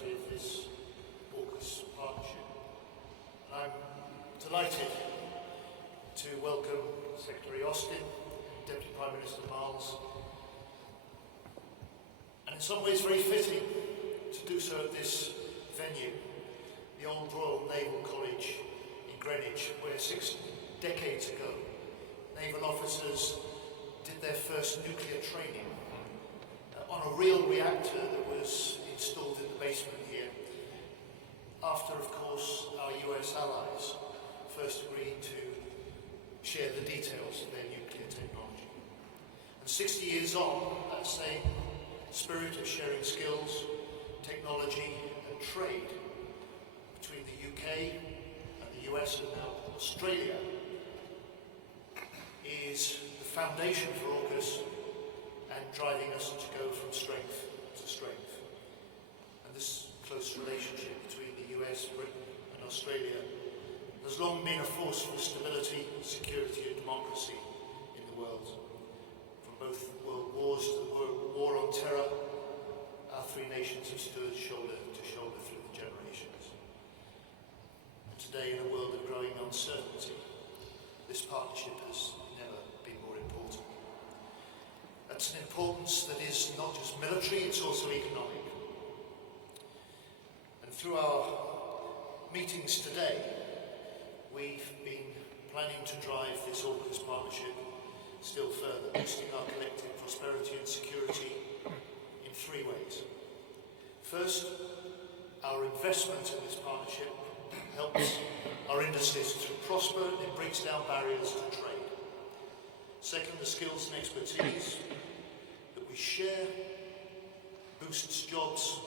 prosperity of this AUKUS partnership. And I'm delighted to welcome Secretary Austin, Deputy Prime Minister Miles, and in some ways very fitting to do so at this venue, the old Royal Naval College in Greenwich, where 6 decades ago naval officers did their first nuclear training on a real reactor that was installed in the basement here, after, of course, our US allies first agreed to share the details of their nuclear technology. And 60 years on, that same spirit of sharing skills, technology and trade between the UK and the US and now Australia is the foundation for AUKUS and driving us to go from strength to strength. And this close relationship between the US, Britain and Australia has long been a force for stability, security and democracy in the world. From both world wars to the war on terror, our three nations have stood shoulder to shoulder through the generations. And today, in a world of growing uncertainty, this partnership has never been more important. That's an importance that is not just military, it's also economic. And through our meetings today, we've been planning to drive this AUKUS partnership still further, boosting our collective prosperity and security in 3 ways. First, our investment in this partnership helps our industries to prosper and it breaks down barriers to trade. Second, the skills and expertise that we share boosts jobs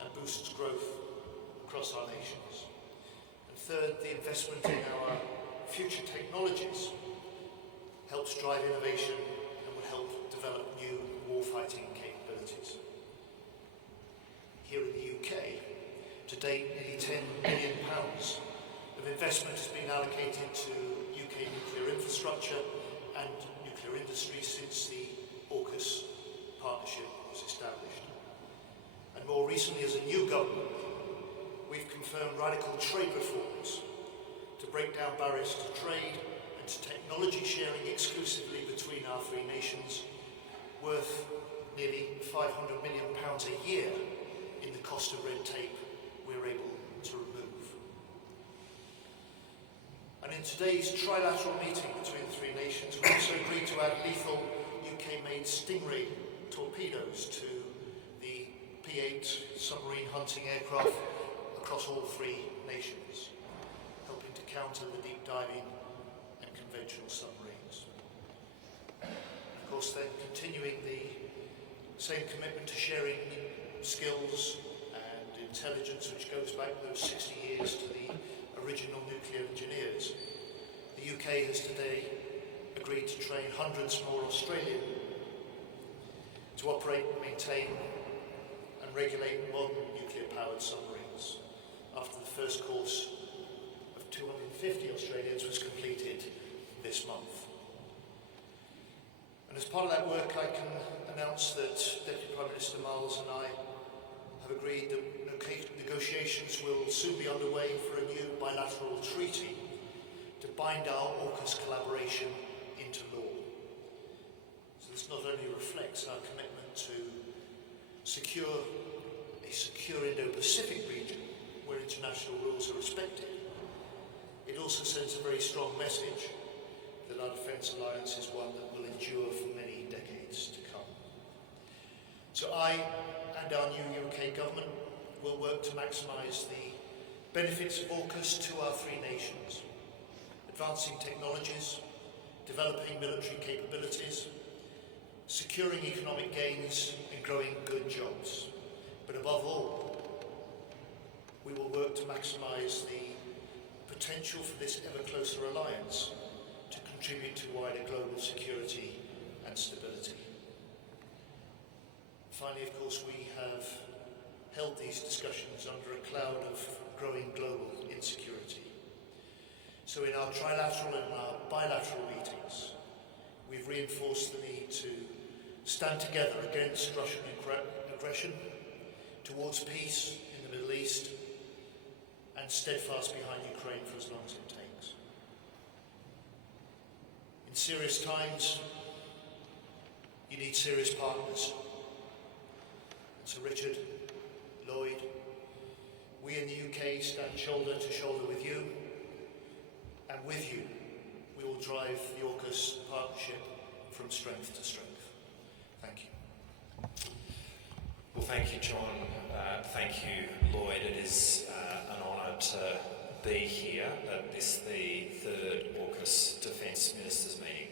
and boosts growth across our nations. And third, the investment in our future technologies helps drive innovation and will help develop new warfighting capabilities. Here in the UK, to date, nearly £10 billion of investment has been allocated to UK nuclear infrastructure and nuclear industry since the AUKUS partnership was established. And more recently, as a new government, we've confirmed radical trade reforms to break down barriers to trade and to technology sharing exclusively between our three nations, worth nearly £500 million a year in the cost of red tape we're able to remove. And in today's trilateral meeting between the three nations, we also agreed to add lethal UK-made Stingray torpedoes to the P-8 submarine hunting aircraft across all three nations, helping to counter the deep diving and conventional submarines. And of course, then continuing the same commitment to sharing skills and intelligence, which goes back those 60 years to the original nuclear engineers. The UK has today agreed to train hundreds more Australian to operate, maintain and regulate modern nuclear-powered submarines after the first course of 250 Australians was completed this month. And as part of that work, I can announce that Deputy Prime Minister Miles and I have agreed that negotiations will soon be underway for a new bilateral treaty to bind our AUKUS collaboration into law. So this not only reflects our commitment to secure a secure Indo-Pacific region where international rules are respected, it also sends a very strong message that our defence alliance is one that will endure for many decades to come. So I and our new UK government will work to maximise the benefits of AUKUS to our three nations, advancing technologies, developing military capabilities, securing economic gains and growing good jobs. But above all, we will work to maximise the potential for this ever closer alliance to contribute to wider global security and stability. Finally, of course, we have held these discussions under a cloud of growing global insecurity. So in our trilateral and our bilateral meetings, we've reinforced the need to stand together against Russian aggression, towards peace in the the Middle East, and steadfast behind Ukraine for as long as it takes. In serious times, you need serious partners. And so Richard, Lloyd, we in the UK stand shoulder to shoulder with you, and with you we will drive the AUKUS partnership from strength to strength. Thank you. Well, thank you, John. Thank you, Lloyd. It is an honour to be here at this, the third AUKUS Defence Ministers meeting.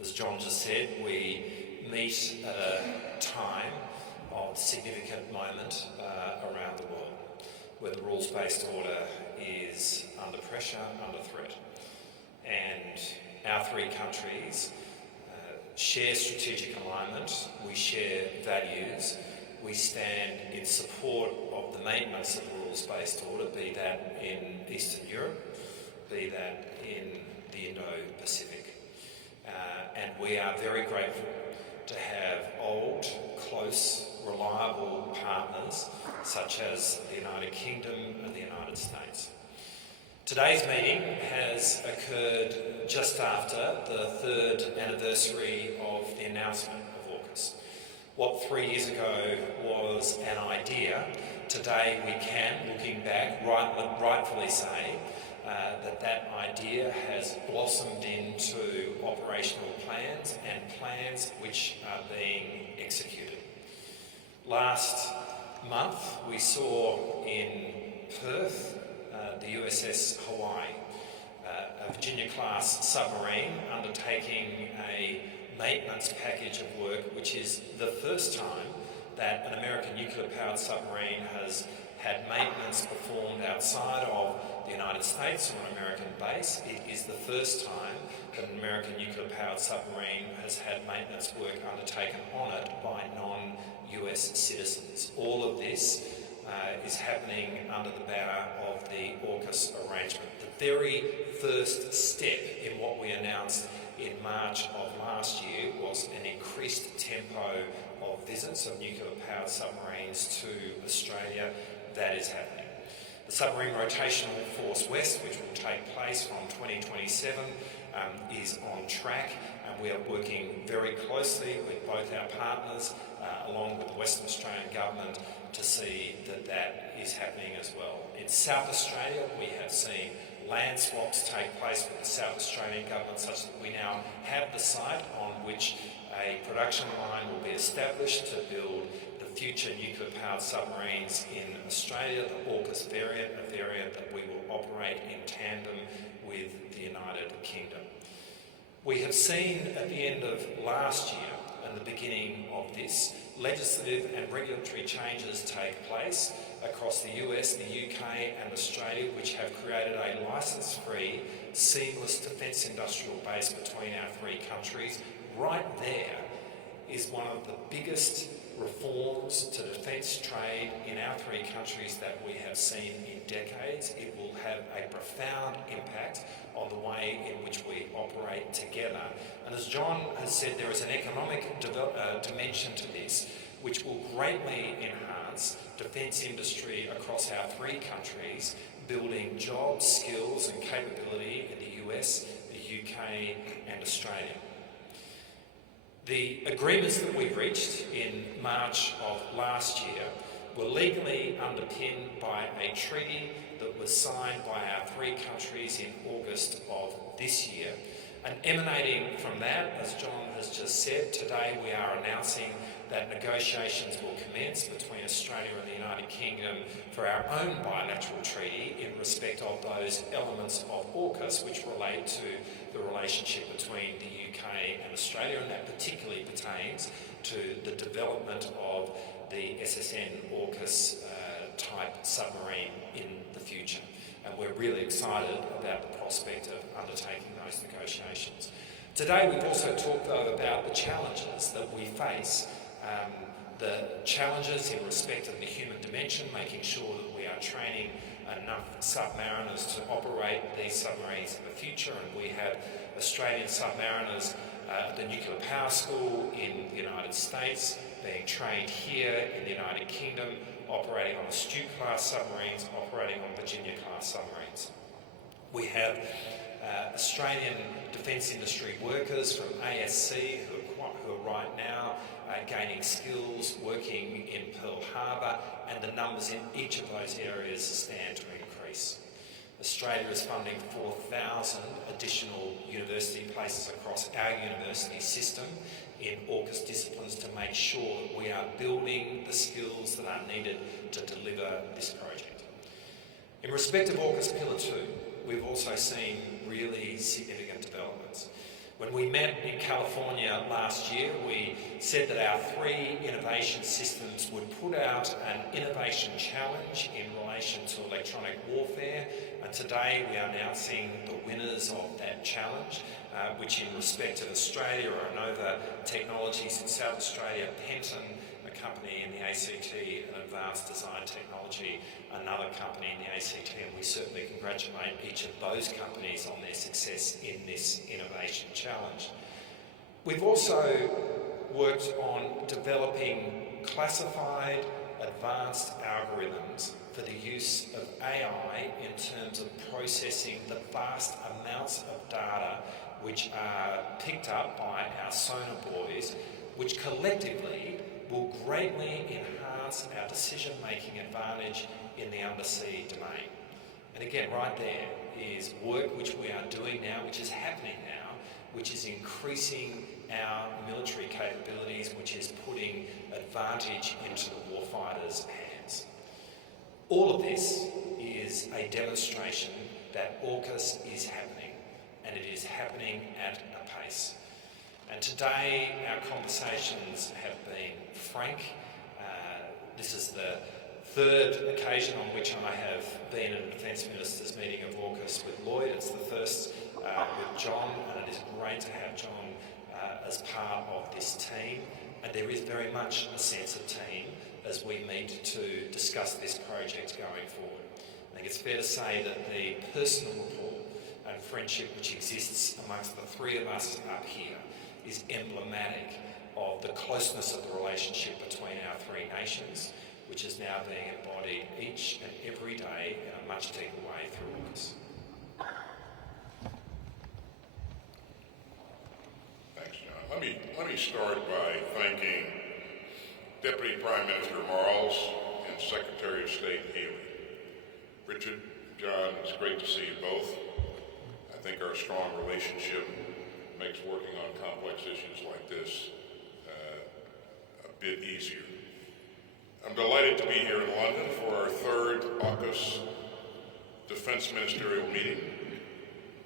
As John just said, we meet at a time of significant moment around the world, where the rules-based order is under pressure, under threat. And our three countries share strategic alignment, we share values, we stand in support of the maintenance of the rules-based order, be that in Eastern Europe, be that in the Indo-Pacific. And we are very grateful to have old, close, reliable partners such as the United Kingdom and the United States. Today's meeting has occurred just after the third anniversary of the announcement of AUKUS. What 3 years ago was an idea, today we can, looking back, rightfully say that idea has blossomed into operational plans and plans which are being executed. Last month we saw in Perth the USS Hawaii, a Virginia-class submarine undertaking a maintenance package of work, which is the first time that an American nuclear-powered submarine has had maintenance performed outside of the United States or an American base. It is the first time that an American nuclear-powered submarine has had maintenance work undertaken on it by non-US citizens. All of this is happening under the banner of the AUKUS arrangement. The very first step in what we announced in March of last year was an increased tempo of visits of nuclear-powered submarines to Australia. That is happening. The Submarine Rotational Force West, which will take place from 2027, is on track, and we are working very closely with both our partners, along with the Western Australian Government, to see that that is happening as well. In South Australia, we have seen land swaps take place with the South Australian Government, such that we now have the site on which a production line will be established to build the future nuclear-powered submarines in Australia, the AUKUS variant, a variant that we will operate in tandem with the United Kingdom. We have seen at the end of last year and the beginning of this, legislative and regulatory changes take place across the US, the UK and Australia, which have created a licence-free, seamless defence industrial base between our three countries. Right there is one of the biggest reforms to defence trade in our three countries that we have seen in decades. It will have a profound impact on the way in which we operate together. And as John has said, there is an economic dimension to this, which will greatly enhance defence industry across our three countries, building jobs, skills and capability in the US, the UK and Australia. The agreements that we reached in March of last year were legally underpinned by a treaty that was signed by our three countries in August of this year. And emanating from that, as John has just said, today we are announcing that negotiations will commence between Australia and the United Kingdom for our own bilateral treaty in respect of those elements of AUKUS which relate to the relationship between the UK and Australia, and that particularly pertains to the development of the SSN AUKUS type submarine in the future. And we're really excited about the prospect of undertaking those negotiations. Today we've also talked though about the challenges that we face, the challenges in respect of the human dimension, making sure that we are training enough submariners to operate these submarines in the future, and we have Australian submariners at the Nuclear Power School in the United States being trained here in the United Kingdom. operating on Astute-class submarines, operating on Virginia-class submarines. We have Australian defence industry workers from ASC who are right now gaining skills, working in Pearl Harbor, and the numbers in each of those areas stand to increase. Australia is funding 4,000 additional university places across our university system in AUKUS disciplines to make sure that we are building the skills that are needed to deliver this project. In respect of AUKUS Pillar 2, we've also seen really significant developments. When we met in California last year, we said that our 3 innovation systems would put out an innovation challenge in relation to electronic warfare, and today we are announcing the winners of that challenge, which in respect of Australia are Nova Technologies in South Australia, Penton, a company in the ACT, and Advanced Design Technology, another company in the ACT, and we certainly congratulate each of those companies on their success in this innovation challenge. We've also worked on developing classified advanced algorithms for the use of AI in terms of processing the vast amounts of data which are picked up by our sonar buoys, which collectively will greatly enhance our decision-making advantage in the undersea domain. And again, right there is work which we are doing now, which is happening now, which is increasing our military capabilities, which is putting advantage into the warfighters' hands. All of this is a demonstration that AUKUS is happening, and it is happening at a pace. And today our conversations have been frank. This is the 3rd occasion on which I have been at a Defence Ministers meeting of AUKUS with Lloyd. It's the first with John, and it is great to have John as part of this team. And there is very much a sense of team as we meet to discuss this project going forward. I think it's fair to say that the personal rapport and friendship which exists amongst the 3 of us up here is emblematic of the closeness of the relationship between our 3 nations, which is now being embodied each and every day in a much deeper way through AUKUS. Thanks, John. Let me start by thanking Deputy Prime Minister Marles and Secretary of State Haley. Richard, John, it's great to see you both. I think our strong relationship makes working on complex issues like this a bit easier. I'm delighted to be here in London for our 3rd AUKUS Defence Ministerial meeting.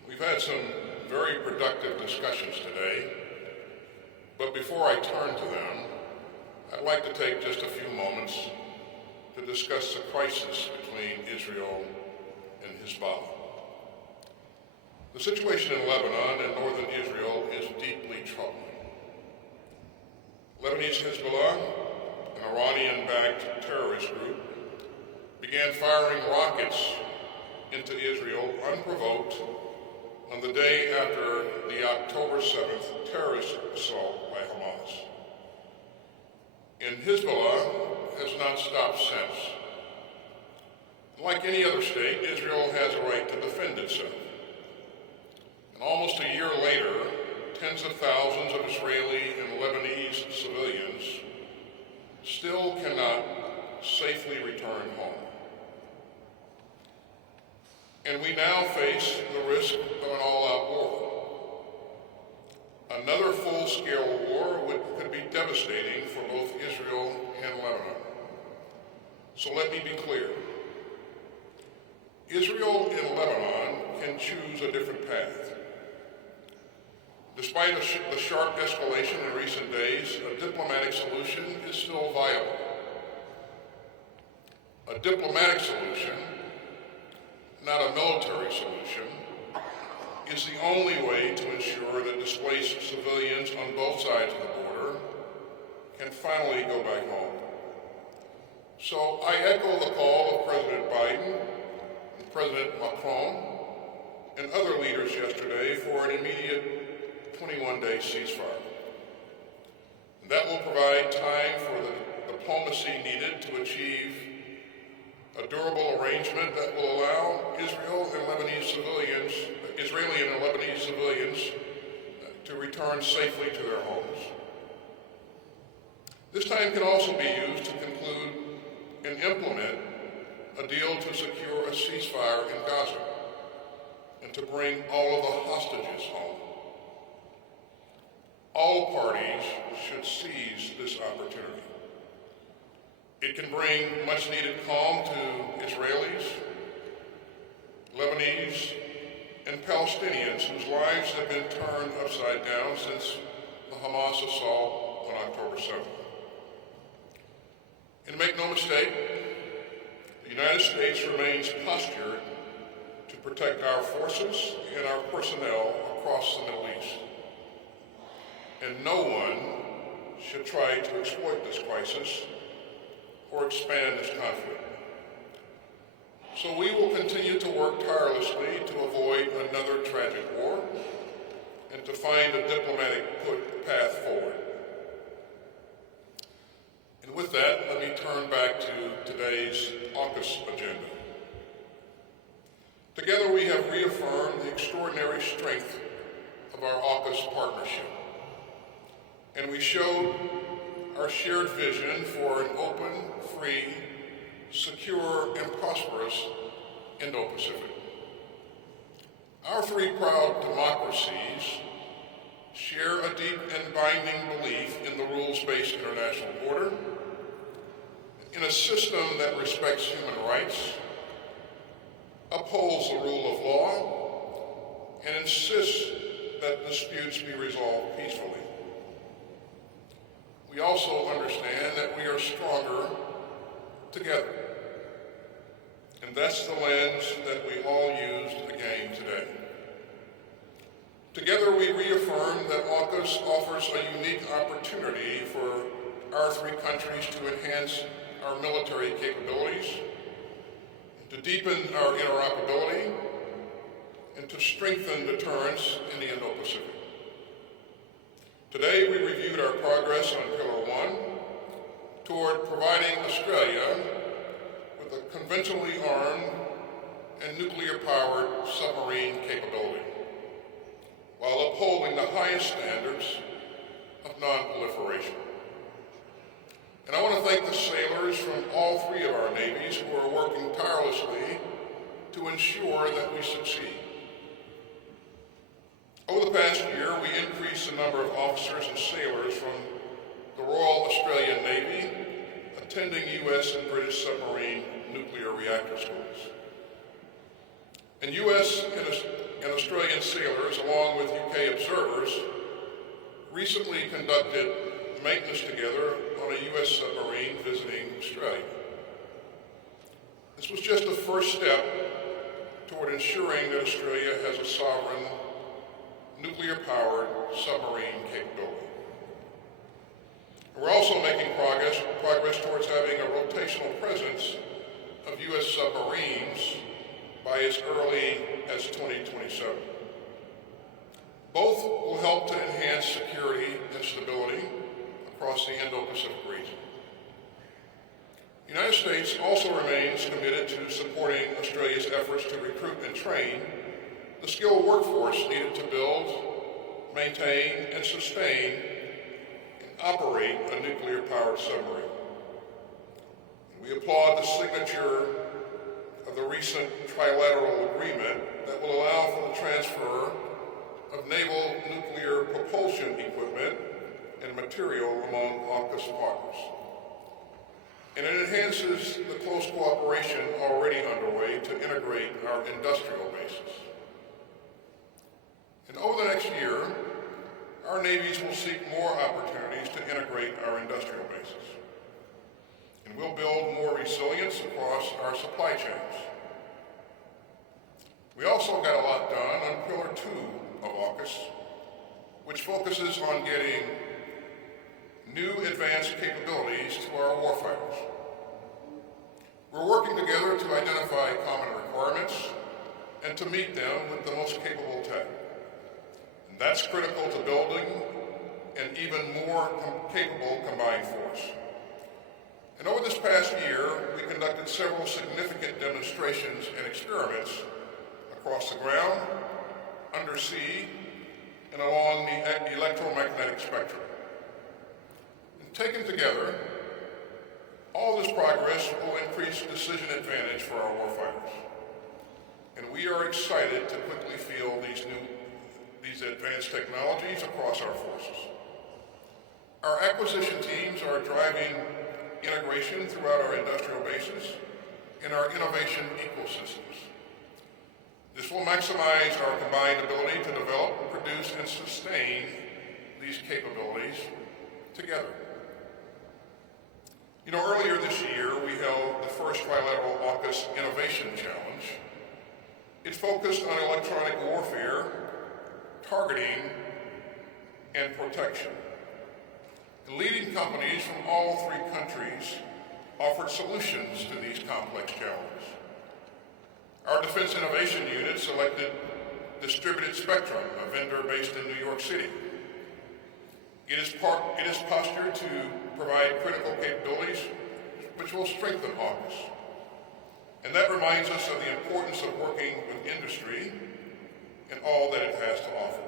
We've had some very productive discussions today, but before I turn to them, I'd like to take just a few moments to discuss the crisis between Israel and Hezbollah. The situation in Lebanon and northern Israel is deeply troubling. Lebanese Hezbollah, an Iranian-backed terrorist group, began firing rockets into Israel unprovoked on the day after the October 7th terrorist assault by Hamas. And Hezbollah has not stopped since. Like any other state, Israel has a right to defend itself. And almost a year later, tens of thousands of Israeli and Lebanese civilians still cannot safely return home. And we now face the risk of an all-out war. Another full-scale war could be devastating for both Israel and Lebanon. So let me be clear. Israel and Lebanon can choose a different path. Despite the sharp escalation in recent days, a diplomatic solution is still viable. A diplomatic solution, not a military solution, is the only way to ensure that displaced civilians on both sides of the border can finally go back home. So I echo the call of President Biden and President Macron and other leaders yesterday for an immediate 21-day ceasefire. And that will provide time for the diplomacy needed to achieve a durable arrangement that will allow Israeli and Lebanese civilians to return safely to their homes. This time can also be used to conclude and implement a deal to secure a ceasefire in Gaza and to bring all of the hostages home. All parties should seize this opportunity. It can bring much-needed calm to Israelis, Lebanese, and Palestinians whose lives have been turned upside down since the Hamas assault on October 7th. And make no mistake, the United States remains postured to protect our forces and our personnel across the Middle East. And no one should try to exploit this crisis or expand this conflict. So we will continue to work tirelessly to avoid another tragic war and to find a diplomatic path forward. And with that, let me turn back to today's AUKUS agenda. Together we have reaffirmed the extraordinary strength of our AUKUS partnership. And we showed our shared vision for an open, free, secure, and prosperous Indo-Pacific. Our three proud democracies share a deep and binding belief in the rules-based international order, in a system that respects human rights, upholds the rule of law, and insists that disputes be resolved peacefully. We also understand that we are stronger together. And that's the lens that we all used again today. Together we reaffirm that AUKUS offers a unique opportunity for our three countries to enhance our military capabilities, to deepen our interoperability, and to strengthen deterrence in the Indo-Pacific. Today, we reviewed our progress on Pillar 1 toward providing Australia with a conventionally armed and nuclear-powered submarine capability, while upholding the highest standards of non-proliferation. And I want to thank the sailors from all three of our navies who are working tirelessly to ensure that we succeed. Over the past year, we increased the number of officers and sailors from the Royal Australian Navy attending U.S. and British submarine nuclear reactor schools. And U.S. and Australian sailors, along with UK observers, recently conducted maintenance together on a U.S. submarine visiting Australia. This was just the first step toward ensuring that Australia has a sovereign nuclear-powered submarine capability. We're also making progress towards having a rotational presence of U.S. submarines by as early as 2027. Both will help to enhance security and stability across the Indo-Pacific region. The United States also remains committed to supporting Australia's efforts to recruit and train the skilled workforce needed to build, maintain, and sustain and operate a nuclear-powered submarine. We applaud the signature of the recent trilateral agreement that will allow for the transfer of naval nuclear propulsion equipment and material among AUKUS partners. And it enhances the close cooperation already underway to integrate our industrial bases. And over the next year, our navies will seek more opportunities to integrate our industrial bases. And we'll build more resilience across our supply chains. We also got a lot done on Pillar 2 of AUKUS, which focuses on getting new advanced capabilities to our warfighters. We're working together to identify common requirements and to meet them with the most capable tech. And that's critical to building an even more capable combined force. And over this past year, we conducted several significant demonstrations and experiments across the ground, undersea, and along the electromagnetic spectrum. And taken together, all this progress will increase decision advantage for our warfighters. And we are excited to quickly field these advanced technologies across our forces. Our acquisition teams are driving integration throughout our industrial bases and our innovation ecosystems. This will maximize our combined ability to develop, produce, and sustain these capabilities together. You know, earlier this year, we held the first trilateral AUKUS Innovation Challenge. It focused on electronic warfare, targeting, and protection. The leading companies from all three countries offered solutions to these complex challenges. Our Defense Innovation Unit selected Distributed Spectrum, a vendor based in New York City. It is postured to provide critical capabilities which will strengthen AUKUS. And that reminds us of the importance of working with industry and all that it has to offer.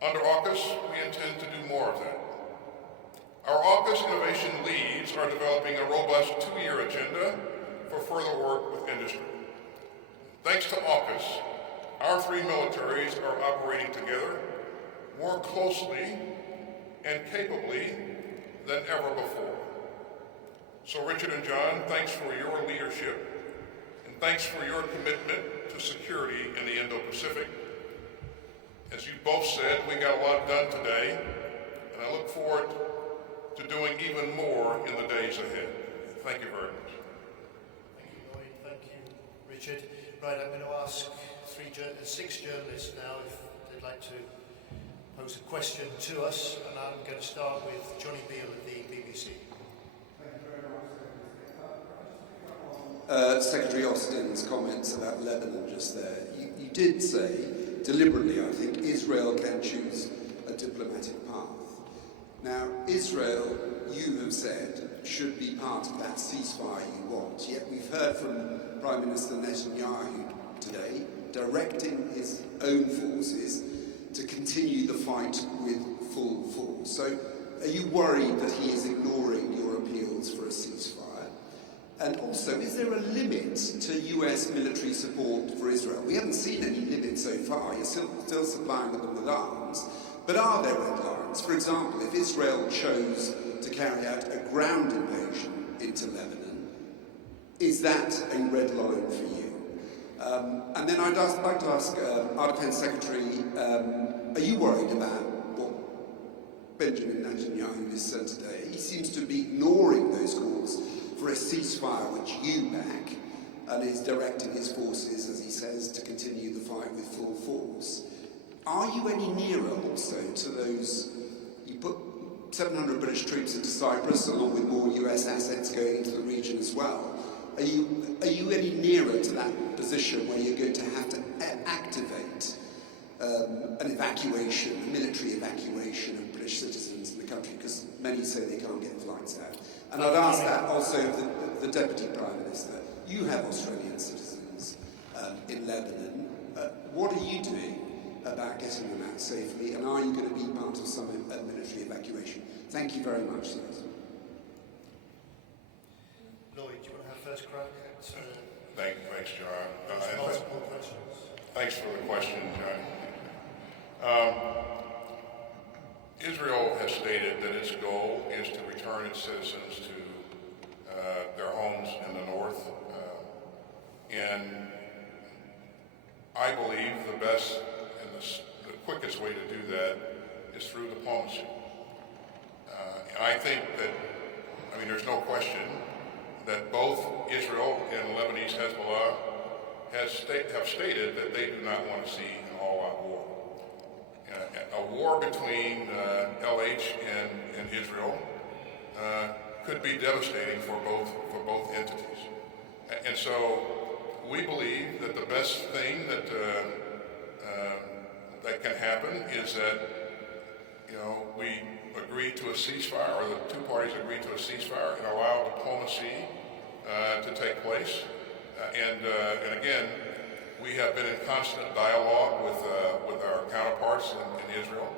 Under AUKUS, we intend to do more of that. Our AUKUS innovation leads are developing a robust 2-year agenda for further work with industry. Thanks to AUKUS, our three militaries are operating together more closely and capably than ever before. So Richard and John, thanks for your leadership, and thanks for your commitment to security in the Indo-Pacific. As you both said, we got a lot done today, and I look forward to doing even more in the days ahead. Thank you very much. Thank you, Lloyd. Thank you, Richard. Right, I'm going to ask 6 journalists now if they'd like to pose a question to us, and I'm going to start with Johnny Beale of the BBC. Secretary Austin's comments about Lebanon just there. You did say, deliberately I think, Israel can choose a diplomatic path. Now, Israel, you have said, should be part of that ceasefire you want. Yet we've heard from Prime Minister Netanyahu today directing his own forces to continue the fight with full force. So are you worried that he is ignoring your appeals for a ceasefire? And also, is there a limit to US military support for Israel? We haven't seen any limit so far. You're still supplying them with arms. But are there red lines? For example, if Israel chose to carry out a ground invasion into Lebanon, is that a red line for you? And then I'd like to ask our Defence Secretary, are you worried about what Benjamin Netanyahu has said today? He seems to be ignoring those calls for a ceasefire which you back, and is directing his forces, as he says, to continue the fight with full force. Are you any nearer also to those? You put 700 British troops into Cyprus, along with more US assets going into the region as well. Are you any nearer to that position where you're going to have to activate an evacuation, a military evacuation of British citizens in the country? Because many say they can't get flights out. And I'd ask that also of the Deputy Prime Minister. You have Australian citizens in Lebanon. What are you doing about getting them out safely, and are you going to be part of some military evacuation? Thank you very much, sir. Lloyd, do you want to have first crack at Thanks, John. multiple questions? Thanks for the question, John. Israel has stated that its goal is to return its citizens to their homes in the north. And I believe the best and the quickest way to do that is through diplomacy. And I think that, there's no question that both Israel and Lebanese Hezbollah have stated that they do not want to see an all-out war. A war between LH and Israel could be devastating for both entities. And so we believe that the best thing that that can happen is that we agree to a ceasefire, or the two parties agree to a ceasefire, and allow diplomacy to take place. And again, we have been in constant dialogue with our counterparts in Israel.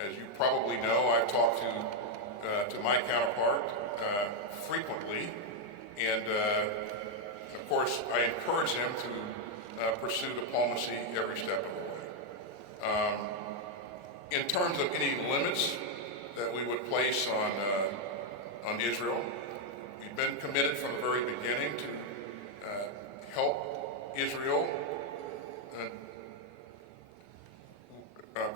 As you probably know, I've talked to my counterpart frequently, and of course, I encourage them to pursue diplomacy every step of the way. In terms of any limits that we would place on Israel, we've been committed from the very beginning to help Israel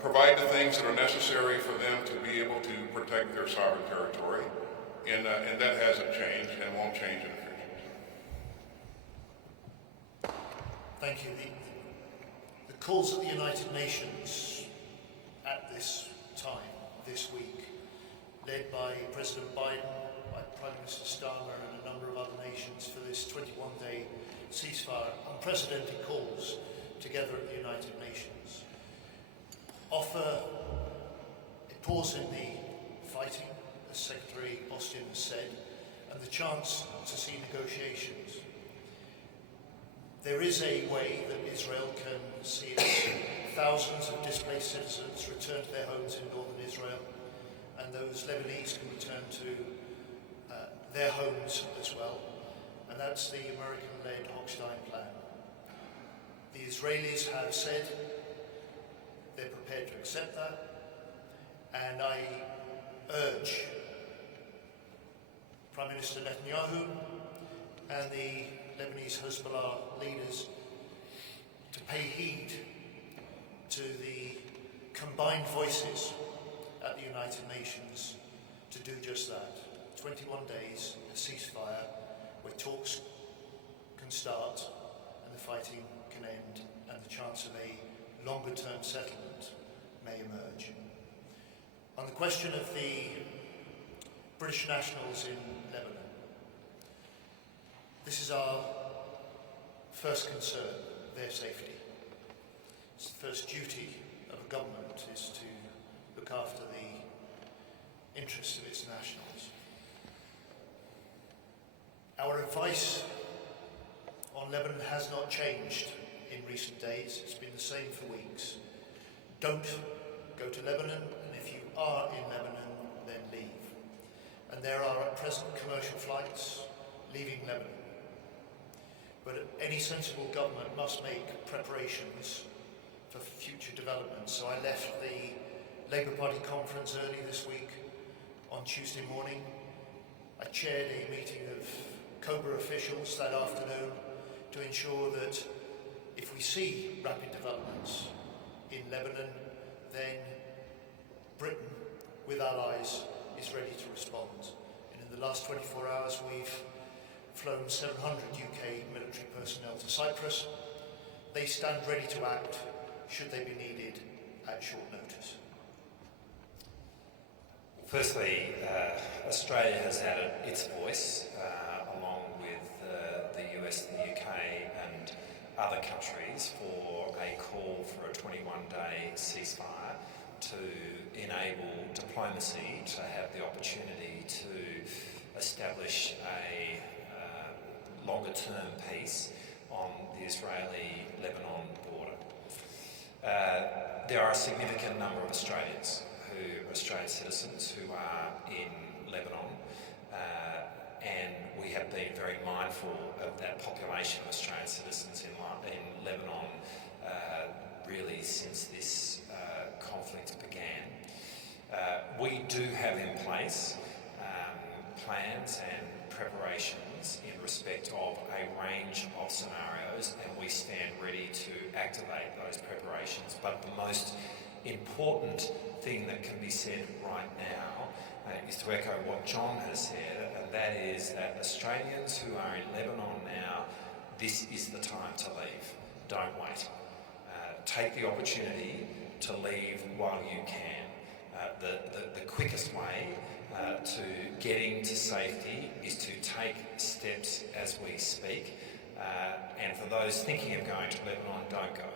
provide the things that are necessary for them to be able to protect their sovereign territory, and that hasn't changed and won't change in the future. Thank you. The calls at the United Nations at this time, this week, led by President Biden, by Prime Minister Starmer and a number of other nations for this 21-day ceasefire, unprecedented calls together at the United Nations, offer a pause in the fighting, as Secretary Austin has said, and the chance to see negotiations. There is a way that Israel can see its thousands of displaced citizens return to their homes in northern Israel, and those Lebanese can return to their homes as well, and that's the American-led Hochstein Plan. The Israelis have said they're prepared to accept that, and I urge Prime Minister Netanyahu and the Lebanese Hezbollah leaders to pay heed to the combined voices at the United Nations to do just that. 21 days, a ceasefire where talks can start and the fighting can end and the chance of a longer-term settlement may emerge. On the question of the British nationals in Lebanon, this is our first concern, their safety. It's the first duty of a government is to look after the interests of its nationals. Our advice on Lebanon has not changed in recent days. It's been the same for weeks. Don't go to Lebanon, and if you are in Lebanon, then leave. And there are at present commercial flights leaving Lebanon. But any sensible government must make preparations for future developments. So I left the Labour Party conference early this week on Tuesday morning. I chaired a meeting of COBRA officials that afternoon to ensure that if we see rapid developments in Lebanon, then Britain, with allies, is ready to respond. And in the last 24 hours, we've flown 700 UK military personnel to Cyprus. They stand ready to act should they be needed at short notice. Firstly, Australia has added its voice, along with the US and the UK and other countries, for a call for a 21-day ceasefire to enable diplomacy to have the opportunity to establish a longer-term peace on the Israeli-Lebanon border. There are a significant number of Australians Australian citizens who are in Lebanon, and we have been very mindful of that population of Australian citizens in Lebanon really since this conflict began. We do have in place plans and preparations in respect of a range of scenarios, and we stand ready to activate those preparations. But the most important thing that can be said right now is to echo what John has said, and that is that Australians who are in Lebanon now, this is the time to leave. Don't wait. Take the opportunity to leave while you can. The quickest way to getting to safety is to take steps as we speak, and for those thinking of going to Lebanon, don't go.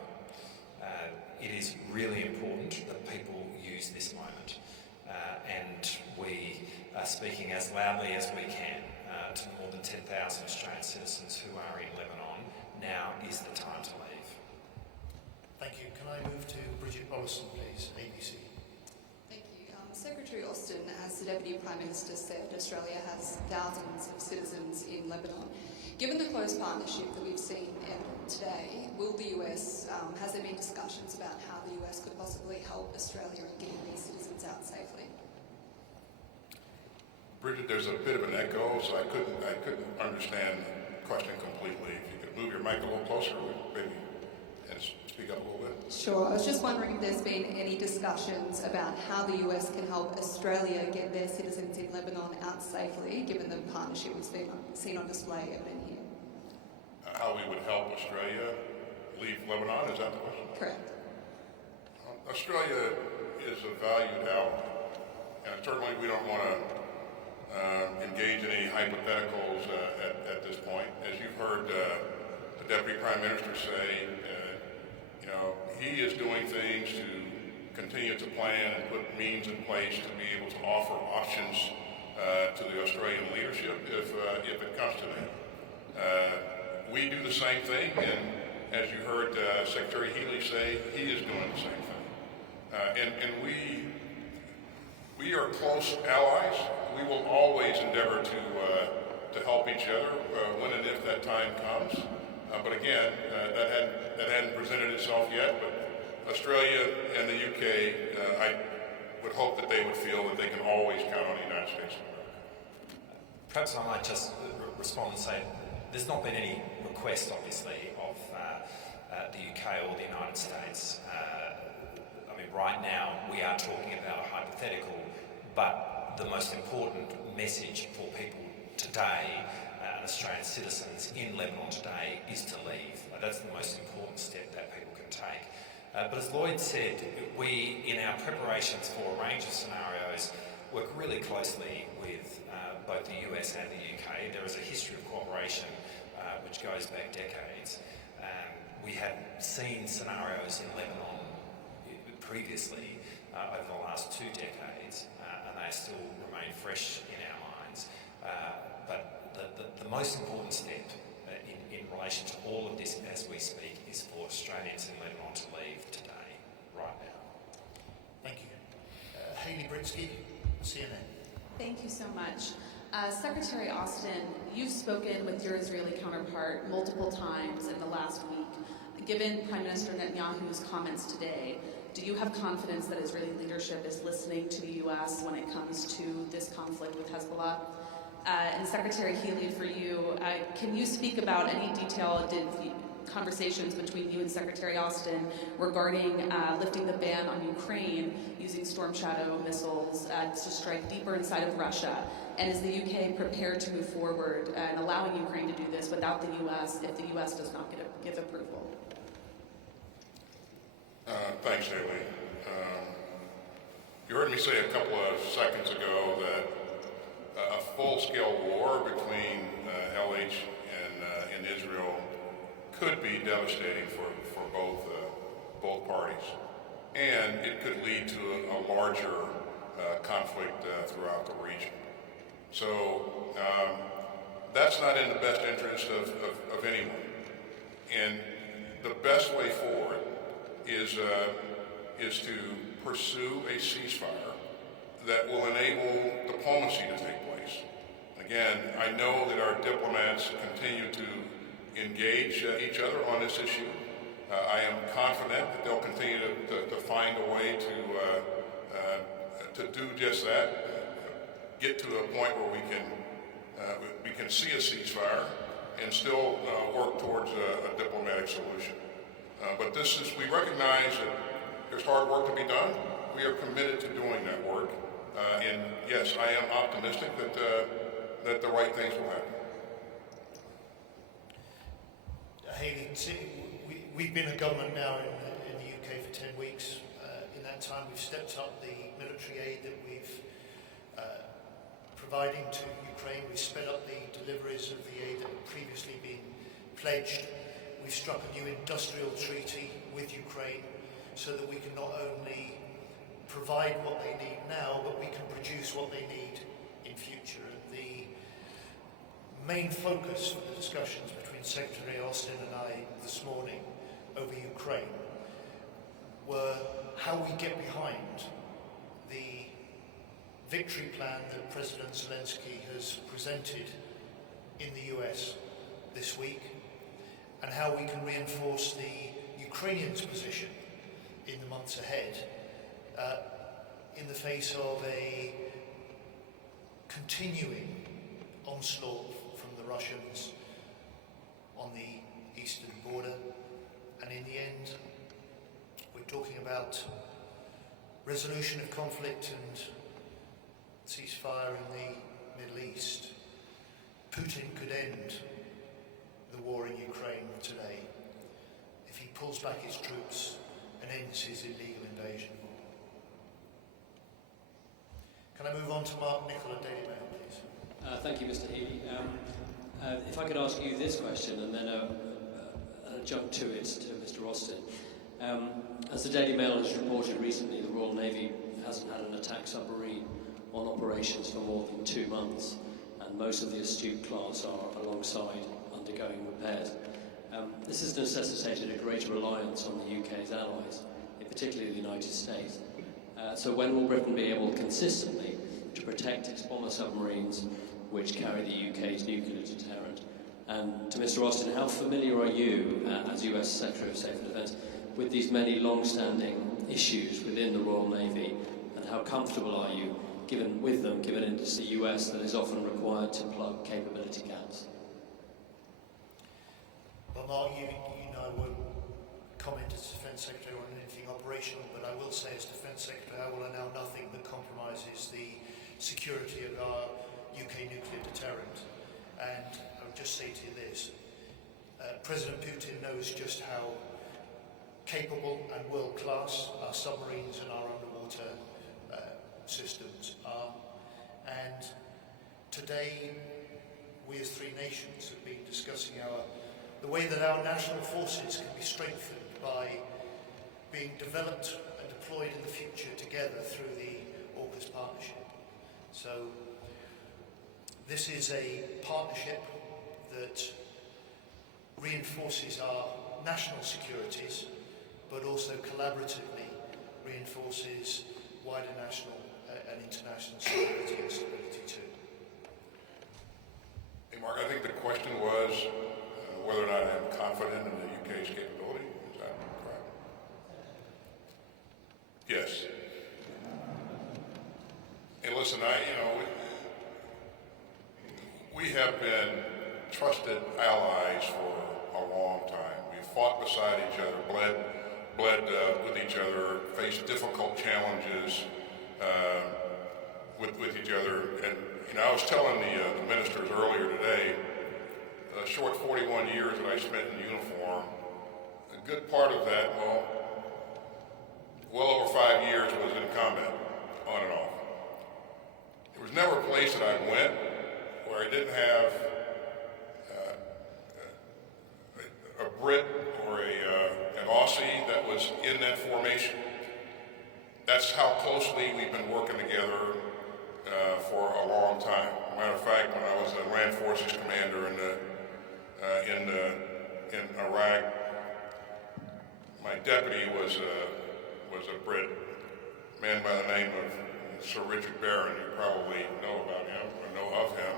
It is really important that people use this moment. and we are speaking as loudly as we can to the more than 10,000 Australian citizens who are in Lebanon. Now is the time to leave. Thank you. Can I move to Bridget Bollison, please, ABC? Thank you. Secretary Austin, as the Deputy Prime Minister said, Australia has thousands of citizens in Lebanon. Given the close partnership that we've seen evident today, will the US, has there been discussions about how the US could possibly help Australia in getting these citizens out safely? Bridget, there's a bit of an echo, so I couldn't understand the question completely. If you could move your mic a little closer, maybe, and speak up a little bit. Sure. I was just wondering if there's been any discussions about how the US can help Australia get their citizens in Lebanon out safely, given the partnership we've seen on display evident here. How we would help Australia leave Lebanon, is that the question? Correct. Australia is a valued ally, and certainly we don't want to engage in any hypotheticals at this point. As you've heard the Deputy Prime Minister say, he is doing things to continue to plan and put means in place to be able to offer options to the Australian leadership if it comes to that. We do the same thing, and as you heard Secretary Healy say, he is doing the same thing. And we are close allies. We will always endeavor to help each other when and if that time comes. But again, that hadn't presented itself yet. But Australia and the UK, I would hope that they would feel that they can always count on the United States of America. Perhaps I might just respond and say there's not been any request, obviously, of the UK or the United States. Right now we are talking about a hypothetical, but the most important message for people today, Australian citizens in Lebanon today, is to leave. That's the most important step that people can take. But as Lloyd said, we, in our preparations for a range of scenarios, work really closely with both the US and the UK. There is a history of cooperation which goes back decades. We have seen scenarios in Lebanon previously over the last 2 decades, and they still remain fresh in our minds. But the most important step in relation to all of this as we speak is for Australians in Lebanon to leave today, right now. Thank you. Hayley Britsky, CNN. Thank you so much. Secretary Austin, you've spoken with your Israeli counterpart multiple times in the last week. Given Prime Minister Netanyahu's comments today, do you have confidence that Israeli leadership is listening to the U.S. when it comes to this conflict with Hezbollah? And Secretary Healy, for you, can you speak about any detailed conversations between you and Secretary Austin regarding lifting the ban on Ukraine using Storm Shadow missiles to strike deeper inside of Russia? And is the UK prepared to move forward and allowing Ukraine to do this without the U.S. if the U.S. does not give approval? Thanks, Haley. You heard me say a couple of seconds ago that a full-scale war between LH and Israel could be devastating for both parties, and it could lead to a larger conflict throughout the region. So that's not in the best interest of anyone. And the best way forward is to pursue a ceasefire that will enable diplomacy to take place. Again, I know that our diplomats continue to engage each other on this issue. I am confident that they'll continue to find a way to do just that, get to a point where we can see a ceasefire and still work towards a diplomatic solution. But we recognize that there's hard work to be done. We are committed to doing that work. And yes, I am optimistic that the right things will happen. Hayley, we've been a government now in the UK for 10 weeks. In that time, we've stepped up the military aid that we've providing to Ukraine. We've sped up the deliveries of the aid that had previously been pledged. We've struck a new industrial treaty with Ukraine so that we can not only provide what they need now, but we can produce what they need in future. And the main focus for the discussions between Secretary Austin and I this morning over Ukraine were how we get behind the victory plan that President Zelensky has presented in the US this week, and how we can reinforce the Ukrainians' position in the months ahead in the face of a continuing onslaught from the Russians on the eastern border. And in the end, we're talking about resolution of conflict and ceasefire in the Middle East. Putin could end the war in Ukraine today if he pulls back his troops and ends his illegal invasion. Can I move on to Mark Nicola, Daily Mail, please? Thank you, Mr. Healy. If I could ask you this question and then jump to it to Mr. Austin. As the Daily Mail has reported recently, the Royal Navy hasn't had an attack submarine on operations for more than 2 months, and most of the Astute class are alongside undergoing repairs. This has necessitated a greater reliance on the UK's allies, in particular the United States. So when will Britain be able consistently to protect its bomber submarines which carry the UK's nuclear deterrent? And to Mr. Austin, how familiar are you, as US Secretary of State for Defence, with these many long-standing issues within the Royal Navy, and how comfortable are you given it's the US that is often required to plug capability gaps? Well, Mark, you know I won't comment as Defence Secretary on anything operational, but I will say as Defence Secretary I will allow nothing that compromises the security of our UK nuclear deterrent. And I would just say to you this, President Putin knows just how capable and world-class our submarines and our underwater systems are. And today, we as three nations have been discussing the way that our national forces can be strengthened by being developed and deployed in the future together through the AUKUS partnership. So this is a partnership that reinforces our national securities, but also collaboratively reinforces wider national and international security and stability too. Hey, Mark, I think the question was whether or not I'm confident in the UK's capability. Is that correct? Yes. Hey, listen, we have been trusted allies for a long time. We've fought beside each other, bled with each other, faced difficult challenges with each other. And I was telling the ministers earlier today, the short 41 years that I spent in uniform, a good part of that, well over 5 years was in combat, on and off. There was never a place that I went where I didn't have a Brit or an Aussie that was in that formation. That's how closely we've been working together for a long time. Matter of fact, when I was a Land Forces commander in Iraq, my deputy was a Brit, a man by the name of Sir Richard Barron. You probably know about him or know of him.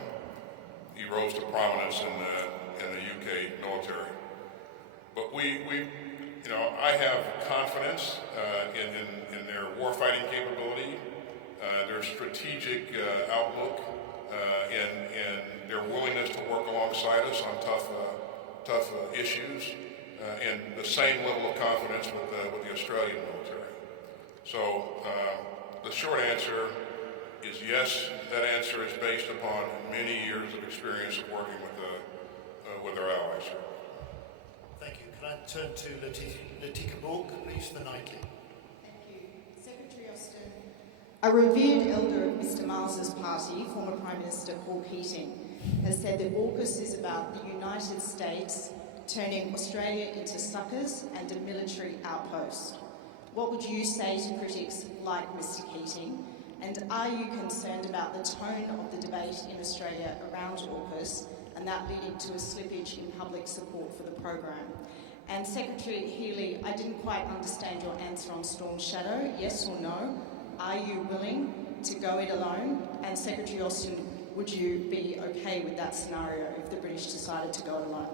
He rose to prominence in the UK military. But I have confidence in their warfighting capability, their strategic outlook, and their willingness to work alongside us on tough issues, and the same level of confidence with the Australian military. So the short answer is yes. That answer is based upon many years of experience of working with our allies. Thank you. Can I turn to Latika Bork, please, the Nightly? Thank you. Secretary Austin, a revered elder of Mr Miles's party, former Prime Minister Paul Keating, has said that AUKUS is about the United States turning Australia into suckers and a military outpost. What would you say to critics like Mr. Keating? And are you concerned about the tone of the debate in Australia around AUKUS and that leading to a slippage in public support for the program? And Secretary Healy, I didn't quite understand your answer on Storm Shadow, yes or no? Are you willing to go it alone? And Secretary Austin, would you be okay with that scenario if the British decided to go it alone?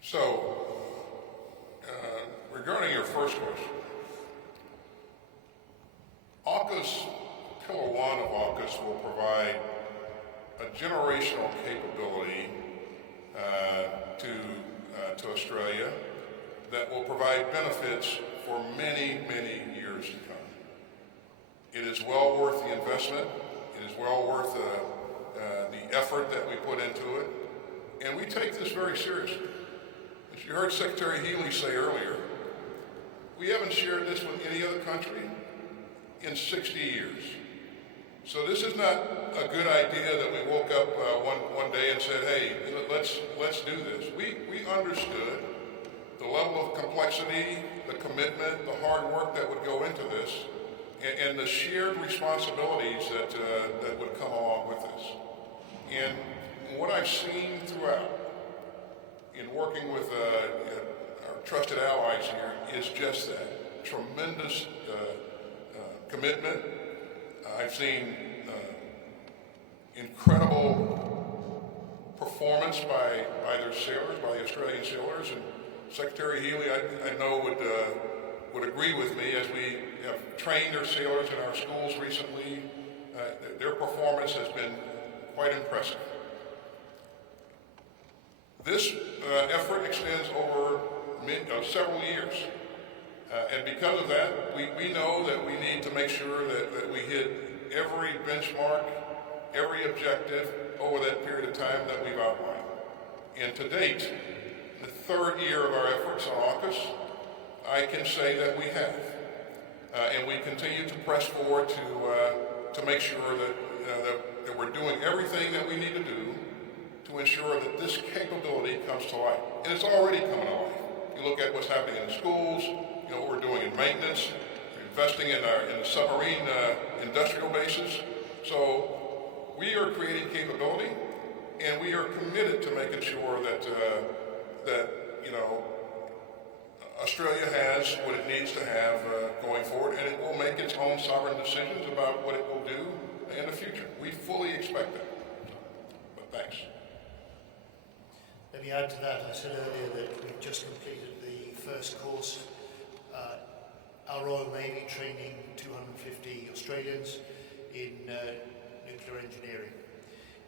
So, regarding your first question, AUKUS, Pillar 1 of AUKUS will provide a generational capability to Australia that will provide benefits for many, many years to come. It is well worth the investment. It is well worth the effort that we put into it. And we take this very seriously. As you heard Secretary Healy say earlier, we haven't shared this with any other country in 60 years. So this is not a good idea that we woke up one day and said, hey, let's do this. We understood the level of complexity, the commitment, the hard work that would go into this, and the shared responsibilities that would come along with this. And what I've seen throughout in working with our trusted allies here is just that, tremendous commitment. I've seen incredible performance by their sailors, by the Australian sailors, and Secretary Healy, I know would agree with me as we have trained their sailors in our schools recently. Their performance has been quite impressive. This effort extends over several years. And because of that, we know that we need to make sure that we hit every benchmark, every objective over that period of time that we've outlined. And to date, the third year of our efforts on AUKUS, I can say that we have. And we continue to press forward to make sure that we're doing everything that we need to do to ensure that this capability comes to life. And it's already coming to life. You look at what's happening in the schools, what we're doing in maintenance, investing in the submarine industrial bases. So we are creating capability, and we are committed to making sure that Australia has what it needs to have going forward, and it will make its own sovereign decisions about what it will do in the future. We fully expect that. But thanks. Let me add to that. I said earlier that we've just completed the first course. Our Royal Navy training 250 Australians in nuclear engineering.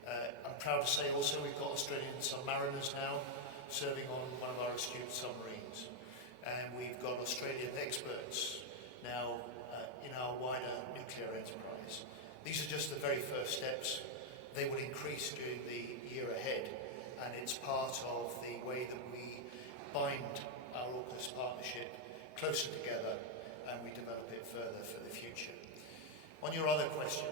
I'm proud to say also we've got Australian submariners now serving on one of our astute submarines. And we've got Australian experts now in our wider nuclear enterprise. These are just the very first steps. They will increase during the year ahead, and it's part of the way that we bind our AUKUS partnership closer together and we develop it further for the future. On your other question,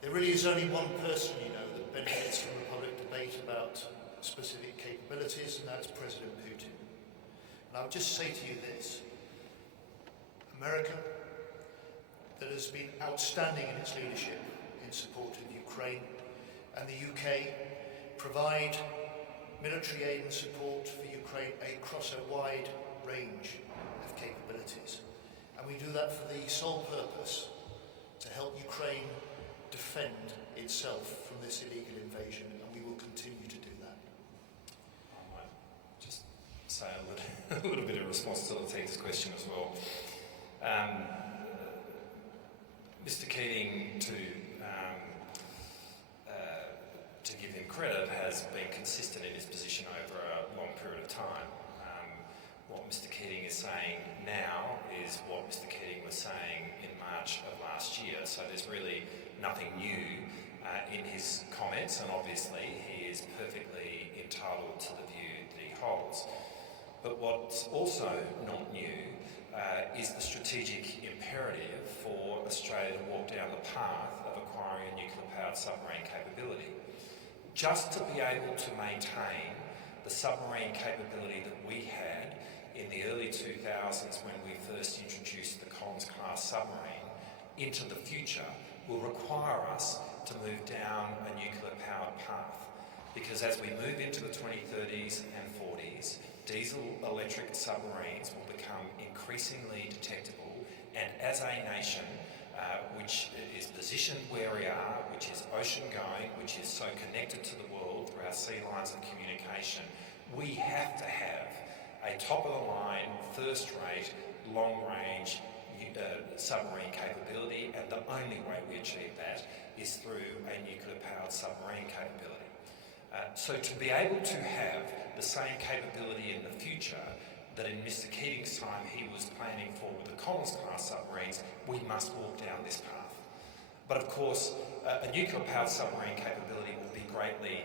there really is only one person, that benefits from a public debate about specific capabilities, and that's President Putin. And I would just say to you this: America, that has been outstanding in its leadership in support of Ukraine, and the UK provide military aid and support for Ukraine across a wide range of capabilities. And we do that for the sole purpose to help Ukraine defend itself from this illegal invasion, and we will continue to do that. I might just say a little bit of responsibility to this question as well. Mr. Keating, to give him credit, has been consistent in his position over a long period of time. What Mr. Keating is saying now is what Mr. Keating was saying in March of last year. So there's really nothing new in his comments, and obviously he is perfectly entitled to the view that he holds. But what's also not new is the strategic imperative for Australia to walk down the path of acquiring a nuclear-powered submarine capability. Just to be able to maintain the submarine capability that we had in the early 2000s when we first introduced the Collins-class submarine into the future will require us to move down a nuclear-powered path. Because as we move into the 2030s and 40s, diesel-electric submarines will become increasingly detectable, and as a nation, which is positioned where we are, which is ocean-going, which is so connected to the world through our sea lines of communication, we have to have a top-of-the-line, first-rate, long-range submarine capability, and the only way we achieve that is through a nuclear-powered submarine capability. So to be able to have the same capability in the future that in Mr. Keating's time he was planning for with the Collins-class submarines, we must walk down this path. But of course, a nuclear-powered submarine capability will be greatly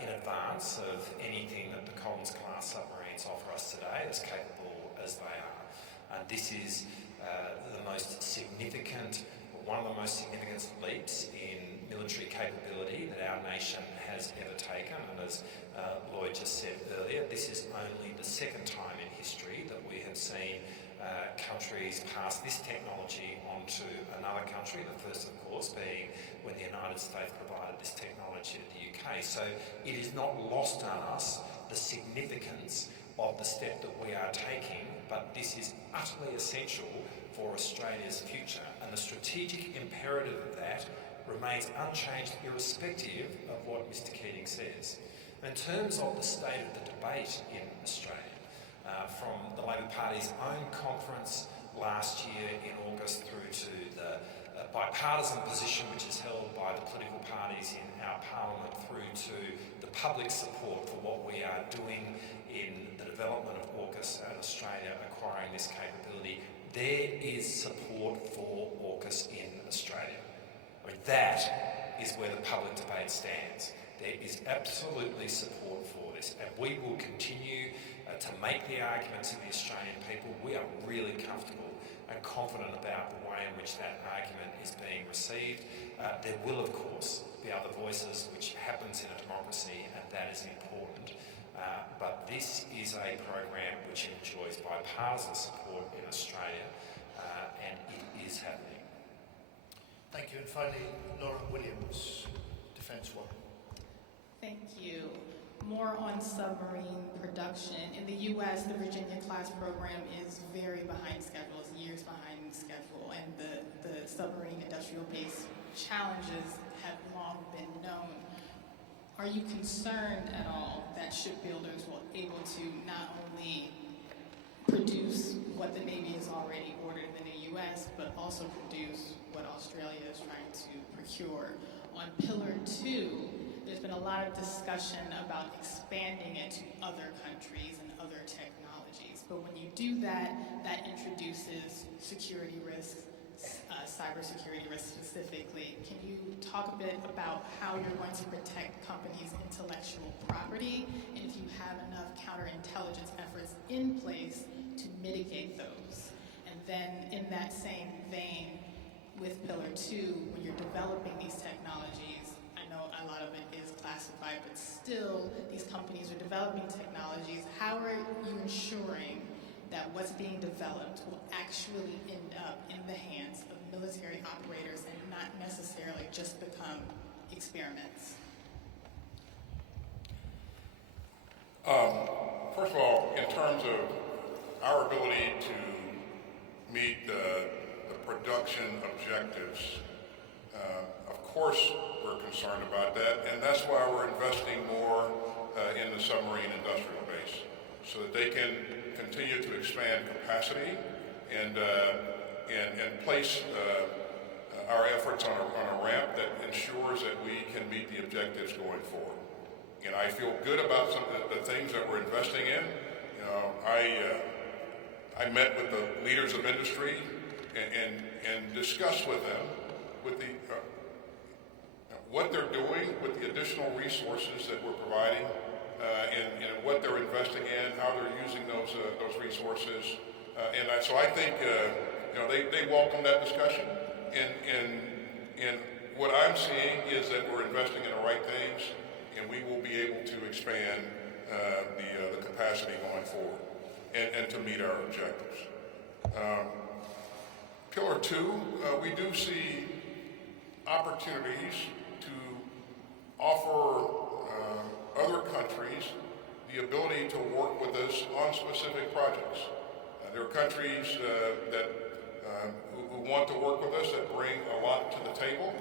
in advance of anything that the Collins-class submarines offer us today, as capable as they are. This is the most significant, or one of the most significant leaps in military capability that our nation has ever taken. And as Lloyd just said earlier, this is only the second time in history that we have seen countries pass this technology onto another country, the first of course being when the United States provided this technology to the UK. So it is not lost on us the significance of the step that we are taking, but this is utterly essential for Australia's future, and the strategic imperative of that remains unchanged irrespective of what Mr. Keating says. In terms of the state of the debate in Australia, from the Labor Party's own conference last year in August through to the bipartisan position which is held by the political parties in our parliament, through to the public support for what we are doing in the development of AUKUS and Australia acquiring this capability, there is support for AUKUS in Australia. I mean, that is where the public debate stands. There is absolutely support for this, and we will continue to make the argument to the Australian people. We are really comfortable and confident about the way in which that argument is being received. There will, of course, be other voices, which happens in a democracy, and that is important. But this is a program which enjoys bipartisan support in Australia, and it is happening. Thank you. And finally, Lauren Williams, Defence One. Thank you. More on submarine production. In the U.S., the Virginia-class program is very behind schedule, it's years behind schedule, and the submarine industrial base challenges have long been known. Are you concerned at all that shipbuilders will be able to not only produce what the Navy has already ordered in the U.S., but also produce what Australia is trying to procure? On Pillar 2, there's been a lot of discussion about expanding it to other countries and other technologies. But when you do that, that introduces security risks, cybersecurity risks specifically. Can you talk a bit about how you're going to protect companies' intellectual property, and if you have enough counterintelligence efforts in place to mitigate those? And then in that same vein, with Pillar 2, when you're developing these technologies, I know a lot of it is classified, but still these companies are developing technologies. How are you ensuring that what's being developed will actually end up in the hands of military operators and not necessarily just become experiments? First of all, in terms of our ability to meet the production objectives, of course we're concerned about that, and that's why we're investing more in the submarine industrial base, so that they can continue to expand capacity and place our efforts on a ramp that ensures that we can meet the objectives going forward. And I feel good about some of the things that we're investing in. You know, I met with the leaders of industry and discussed with them what they're doing with the additional resources that we're providing, and what they're investing in, how they're using those resources, so I think they welcome that discussion. And what I'm seeing is that we're investing in the right things, and we will be able to expand the capacity going forward and to meet our objectives. Pillar 2, we do see opportunities to offer other countries the ability to work with us on specific projects. There are countries who want to work with us that bring a lot to the table,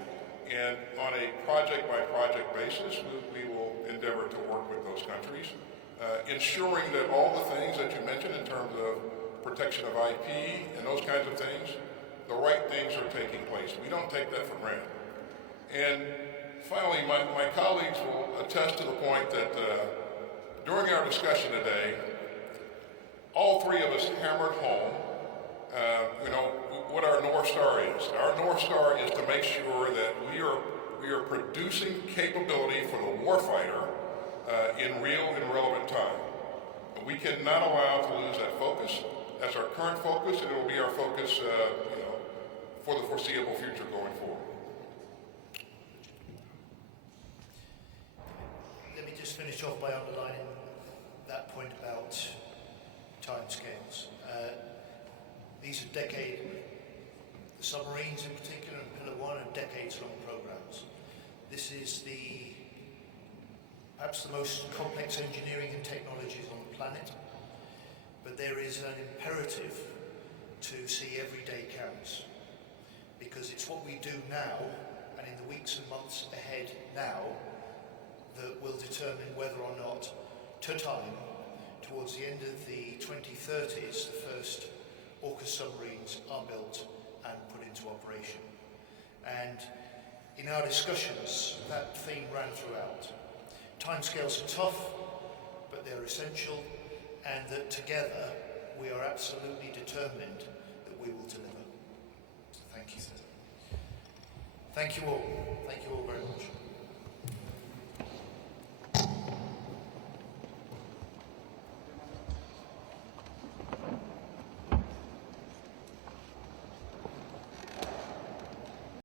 and on a project-by-project basis, we will endeavor to work with those countries, ensuring that all the things that you mentioned in terms of protection of IP and those kinds of things, the right things are taking place. We don't take that for granted. And finally, my colleagues will attest to the point that during our discussion today, all three of us hammered home, what our North Star is. Our North Star is to make sure that we are producing capability for the warfighter in real and relevant time. We cannot allow to lose that focus. That's our current focus, and it will be our focus, for the foreseeable future going forward. Let me just finish off by underlining that point about timescales. These are the submarines in particular, and Pillar 1 are decades-long programs. This is perhaps the most complex engineering and technologies on the planet, but there is an imperative to see every day counts, because it's what we do now and in the weeks and months ahead now that will determine whether or not, to time, towards the end of the 2030s, the first AUKUS submarines are built and put into operation. And in our discussions, that theme ran throughout. Timescales are tough, but they're essential, and that together we are absolutely determined that we will deliver. So thank you. Thank you all. Thank you all very much.